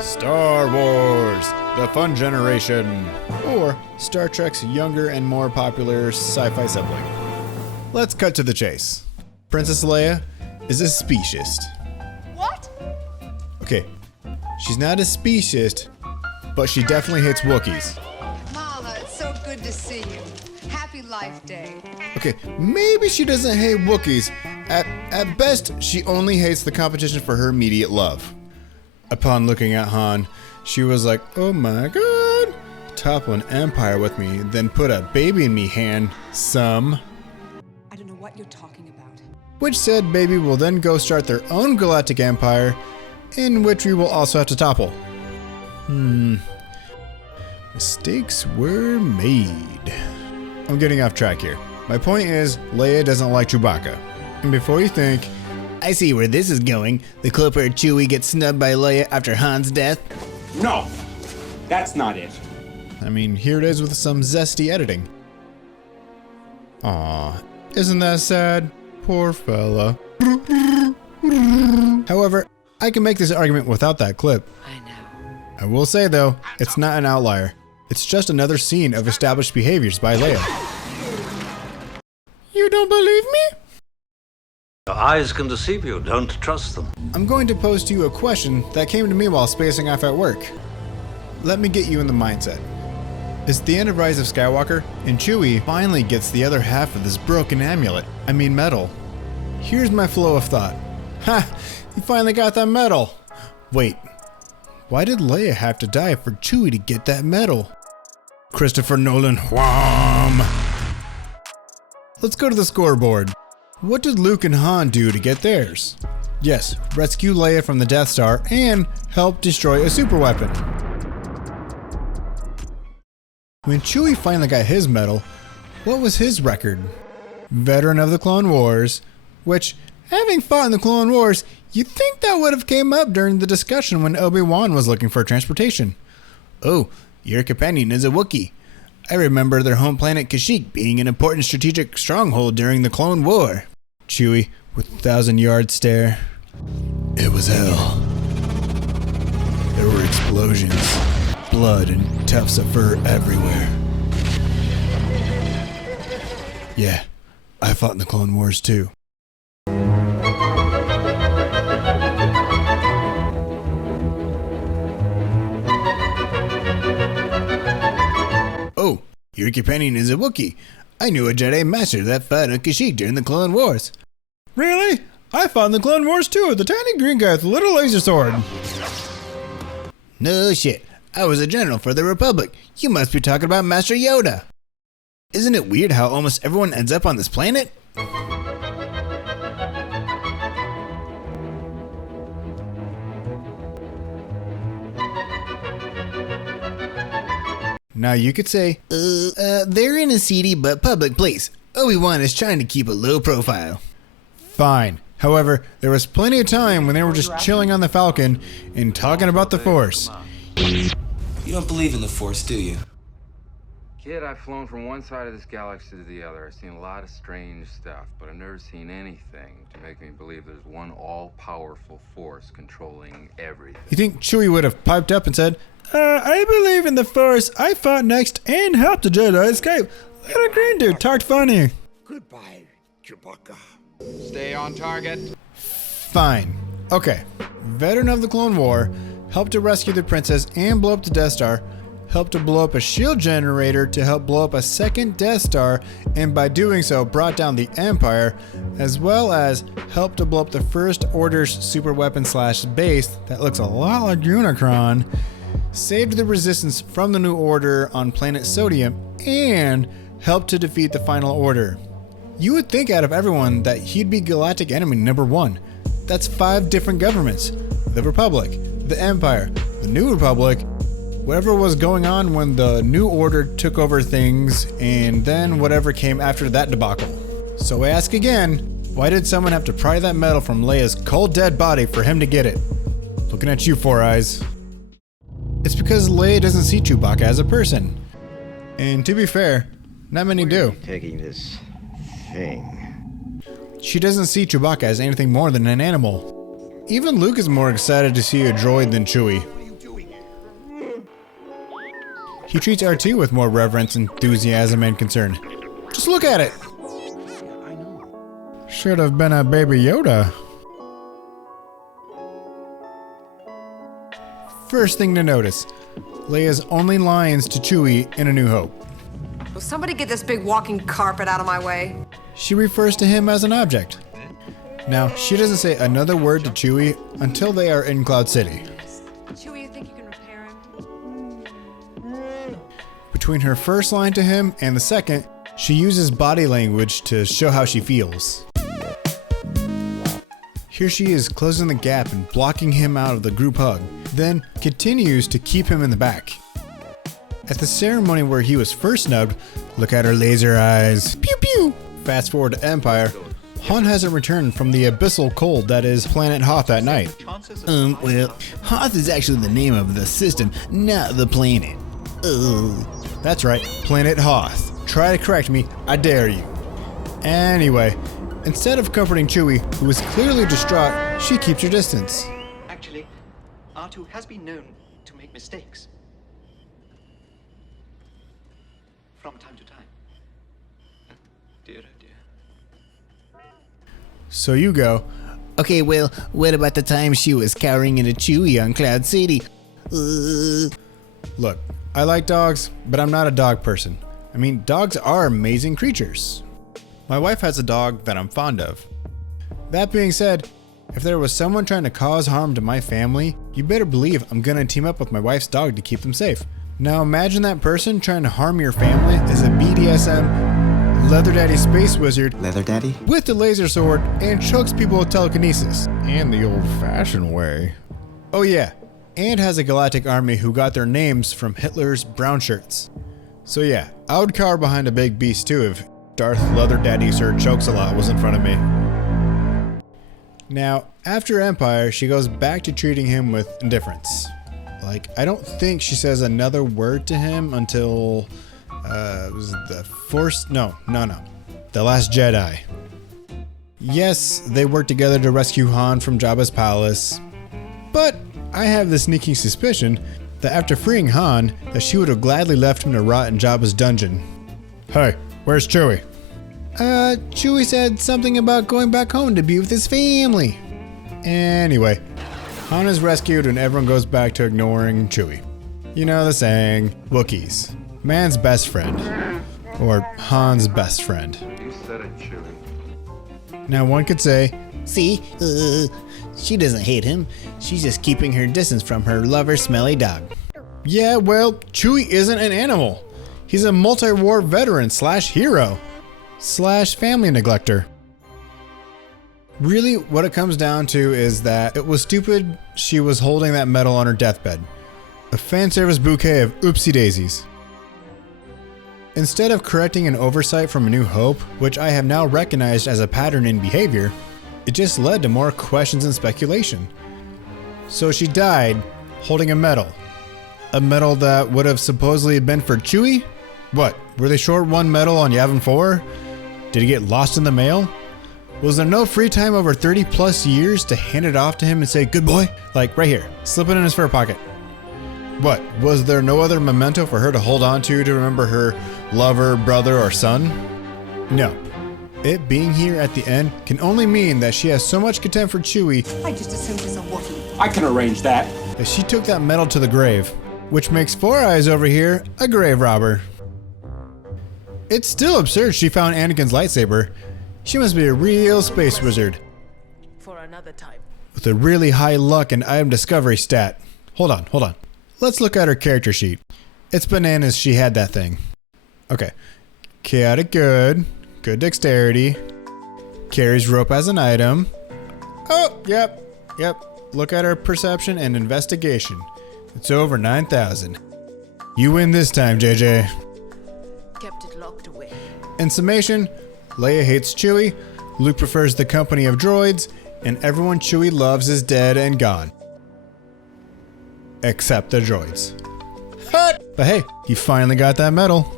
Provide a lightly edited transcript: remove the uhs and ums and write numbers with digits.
Star Wars, the fun generation, or Star Trek's younger and more popular sci-fi sibling. Let's cut to the chase. Princess Leia is a speciesist. What? Okay, she's not a speciesist, but she definitely hates Wookiees. Mama, it's so good to see you. Happy Life Day. Okay, maybe she doesn't hate Wookiees. At best, she only hates the competition for her immediate love. Upon looking at Han, she was like, oh my god, topple an empire with me, then put a baby in me hand, some. I don't know what you're talking about. Which said baby will then go start their own galactic empire, in which we will also have to topple. Mistakes were made. I'm getting off track here. My point is, Leia doesn't like Chewbacca. And before you think, I see where this is going, the Clipper Chewie gets snubbed by Leia after Han's death. No, that's not it. I mean, here it is with some zesty editing. Aw, isn't that sad? Poor fella. However, I can make this argument without that clip. I know. I will say though, it's not an outlier. It's just another scene of established behaviors by Leia. You don't believe me? Your eyes can deceive you, don't trust them. I'm going to pose to you a question that came to me while spacing off at work. Let me get you in the mindset. It's the end of Rise of Skywalker, and Chewie finally gets the other half of this broken amulet. I mean metal. Here's my flow of thought. Ha! You finally got that metal! Wait, why did Leia have to die for Chewie to get that metal? Christopher Nolan, wham! Let's go to the scoreboard. What did Luke and Han do to get theirs? Yes, rescue Leia from the Death Star and help destroy a superweapon. When Chewie finally got his medal, what was his record? Veteran of the Clone Wars, which, having fought in the Clone Wars, you'd think that would have came up during the discussion when Obi-Wan was looking for transportation. Oh, your companion is a Wookiee. I remember their home planet Kashyyyk being an important strategic stronghold during the Clone War. Chewie, with 1,000-yard stare. It was hell. There were explosions, blood, and tufts of fur everywhere. Yeah, I fought in the Clone Wars too. Oh, your companion is a Wookiee. I knew a Jedi Master that fought on Kashyyyk during the Clone Wars. Really? I fought in the Clone Wars too, the tiny green guy with the little laser sword. No shit. I was a general for the Republic. You must be talking about Master Yoda. Isn't it weird how almost everyone ends up on this planet? Now you could say, they're in a seedy but public place. Obi-Wan is trying to keep a low profile. Fine. However, there was plenty of time when they were just chilling on the Falcon and talking about the Force. You don't believe in the Force, do you? Kid, I've flown from one side of this galaxy to the other. I've seen a lot of strange stuff, but I've never seen anything to make me believe there's one all-powerful force controlling everything. You think Chewie would have piped up and said, I believe in the Force. I fought next and helped the Jedi escape. Little green dude talked funny. Goodbye, Chewbacca. Stay on target. Fine. Okay. Veteran of the Clone War, helped to rescue the princess and blow up the Death Star, helped to blow up a shield generator to help blow up a second Death Star, and by doing so brought down the Empire, as well as helped to blow up the First Order's super weapon / base that looks a lot like Unicron, saved the Resistance from the New Order on planet Sodium, and helped to defeat the Final Order. You would think out of everyone that he'd be galactic enemy number 1. That's 5 different governments. The Republic, the Empire, the New Republic, whatever was going on when the New Order took over things, and then whatever came after that debacle. So I ask again, why did someone have to pry that metal from Leia's cold dead body for him to get it? Looking at you, Four Eyes. It's because Leia doesn't see Chewbacca as a person. And to be fair, not many do. Taking this thing. She doesn't see Chewbacca as anything more than an animal. Even Luke is more excited to see a droid than Chewie. He treats R2 with more reverence, enthusiasm, and concern. Just look at it! Should have been a baby Yoda. First thing to notice, Leia's only lines to Chewie in A New Hope. Will somebody get this big walking carpet out of my way? She refers to him as an object. Now, she doesn't say another word to Chewie until they are in Cloud City. Chewie, you think you can repair him? Between her first line to him and the second, she uses body language to show how she feels. Here she is closing the gap and blocking him out of the group hug, then continues to keep him in the back. At the ceremony where he was first snubbed, look at her laser eyes. Pew pew! Fast forward to Empire, Han hasn't returned from the abyssal cold that is Planet Hoth at night. Well, Hoth is actually the name of the system, not the planet. That's right, Planet Hoth. Try to correct me, I dare you. Anyway, instead of comforting Chewie, who is clearly distraught, she keeps her distance. Actually, R2 has been known to make mistakes. From time to time. Dear, oh dear. So you go, Okay, well, what about the time she was cowering into Chewie on Cloud City? look, I like dogs, but I'm not a dog person. I mean, dogs are amazing creatures. My wife has a dog that I'm fond of. That being said, if there was someone trying to cause harm to my family, you better believe I'm gonna team up with my wife's dog to keep them safe. Now imagine that person trying to harm your family is a BDSM leather daddy space wizard Leather Daddy? with a laser sword and chokes people with telekinesis. And the old-fashioned way. Oh yeah, and has a galactic army who got their names from Hitler's brown shirts. So yeah, I would cower behind a big beast too if Darth Leather Daddy Sir Chokes-a-Lot was in front of me. Now, after Empire, she goes back to treating him with indifference. Like, I don't think she says another word to him until, was it the Force? No. The Last Jedi. Yes, they worked together to rescue Han from Jabba's palace, but I have the sneaking suspicion that after freeing Han, that she would have gladly left him to rot in Jabba's dungeon. Hey, where's Chewie? Chewie said something about going back home to be with his family. Anyway, Han is rescued and everyone goes back to ignoring Chewie. You know the saying, Wookiees, man's best friend. Or Han's best friend. You said it, Chewie. Now one could say, See, she doesn't hate him. She's just keeping her distance from her lover, Smelly Dog. yeah, well, Chewie isn't an animal. He's a multi-war veteran / hero / family neglector. Really, what it comes down to is that it was stupid she was holding that medal on her deathbed. A fan service bouquet of oopsie daisies. Instead of correcting an oversight from A New Hope, which I have now recognized as a pattern in behavior, it just led to more questions and speculation. So she died holding a medal. A medal that would have supposedly been for Chewie? What, were they short one medal on Yavin 4? Did it get lost in the mail? Was there no free time over 30 plus years to hand it off to him and say, good boy? Like right here, slip it in his fur pocket. What, was there no other memento for her to hold on to remember her lover, brother, or son? No. It being here at the end can only mean that she has so much contempt for Chewie I just assumed he's a Wookiee. I can arrange that. that she took that medal to the grave, which makes Four Eyes over here a grave robber. It's still absurd she found Anakin's lightsaber. She must be a real space wizard. For another time. With a really high luck and item discovery stat. Hold on. Let's look at her character sheet. It's bananas she had that thing. Okay. Chaotic good dexterity, carries rope as an item. Oh, yep. Look at her perception and investigation. It's over 9,000. You win this time, JJ. Kept it locked away. In summation, Leia hates Chewie, Luke prefers the company of droids, and everyone Chewie loves is dead and gone. Except the droids. But hey, he finally got that medal.